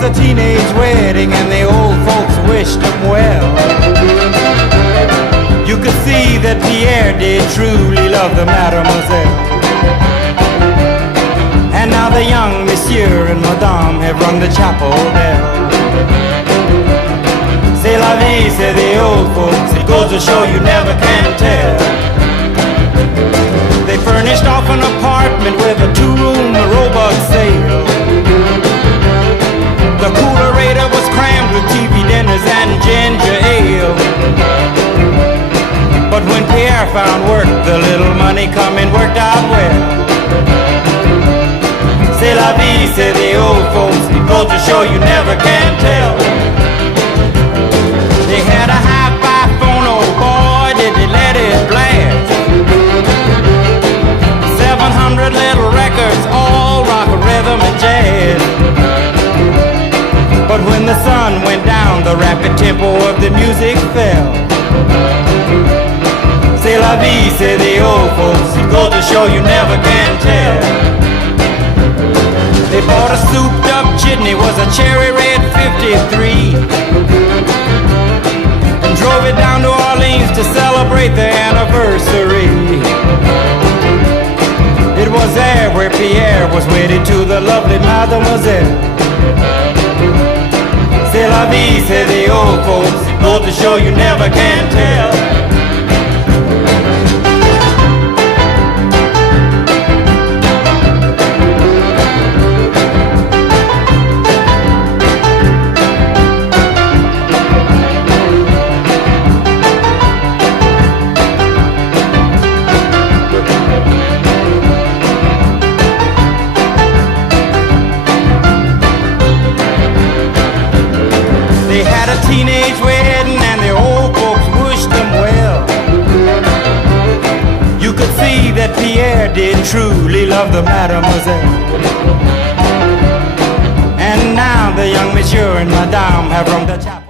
was a teenage wedding and the old folks wished him well. You could see that Pierre did truly love the mademoiselle. And now the young monsieur and madame have rung the chapel bell. C'est la vie, say the old folks, it goes to show you never can tell. They furnished off an apartment with a two-room robot sale. The coolerator was crammed with TV dinners and ginger ale. But when Pierre found work, the little money coming worked out well. C'est la vie, say the old folks, it goes to show you never can tell. They had a hi-fi phone, oh boy, did they let it blast. 700 little records, all rock, rhythm, and jazz. But when the sun went down, the rapid tempo of the music fell. C'est la vie, say the old folks, it goes to show you never can tell. They bought a souped up jitney, was a cherry red 53, and drove it down to Orleans to celebrate their anniversary. It was there where Pierre was wedded to the lovely mademoiselle. C'est la vie, say the old folks, it goes to show you never can tell. They had a teenage wedding and the old folks wished them well. You could see that Pierre did truly love the mademoiselle. And now the young monsieur and madame have rung the chapel.